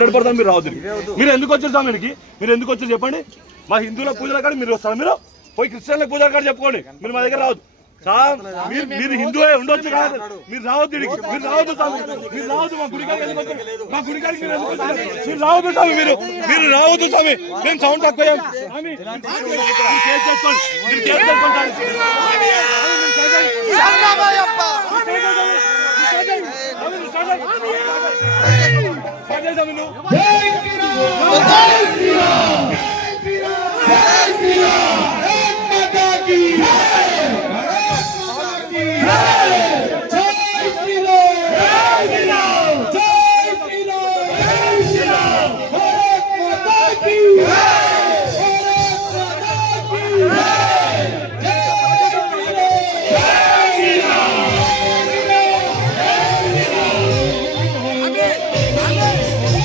మీరు రావద్దు. మీరు ఎందుకు వచ్చారు స్వామికి? మీరు ఎందుకు వచ్చారు చెప్పండి. మా హిందువుల పూజల కాడ మీరు వస్తారు, మీరు పోయి క్రిస్టియన్ల పూజల కాడ చెప్పుకోండి. మీరు మా దగ్గర రావద్దు సార్. మీరు హిందువే ఉండొచ్చు కాదు, మీరు రావద్దు. మీరు రావద్దు స్వామి, మీరు రావద్దు. మా గుడికాడికి మా గుడికాడికి మీరు రావద్దు స్వామి. మీరు రావద్దు స్వామి. మేము సౌండ్ తక్కువ కేసు చేసుకోండి. మీరు కేసు చేసుకోండి. జై శ్రీరామ్.